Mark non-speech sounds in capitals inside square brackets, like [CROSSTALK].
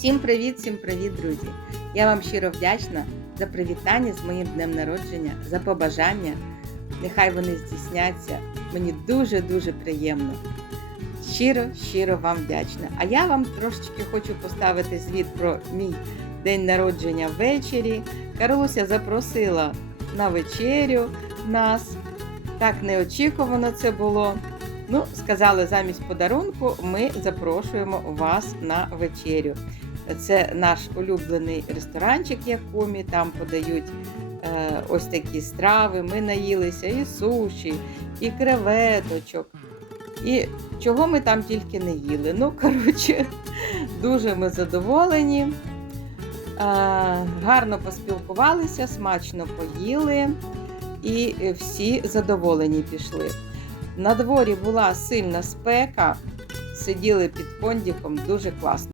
Всім привіт, всім привіт, друзі! Я вам щиро вдячна за привітання з моїм днем народження, за побажання. Нехай вони здійсняться. Мені дуже-дуже приємно. Щиро, щиро вам вдячна. А я вам трошечки хочу поставити звіт про мій день народження ввечері. Каруся запросила на вечерю нас. Так неочікувано це було. Ну, сказали, замість подарунку ми запрошуємо вас на вечерю. Це наш улюблений ресторанчик Якомі, там подають е, ось такі страви. Ми наїлися і суші, і креветочок. І чого ми там тільки не їли. Ну, коротше, [LAUGHS] дуже ми задоволені. Е, гарно поспілкувалися, смачно поїли, і всі задоволені пішли. На дворі була сильна спека, сиділи під кондіком дуже класно.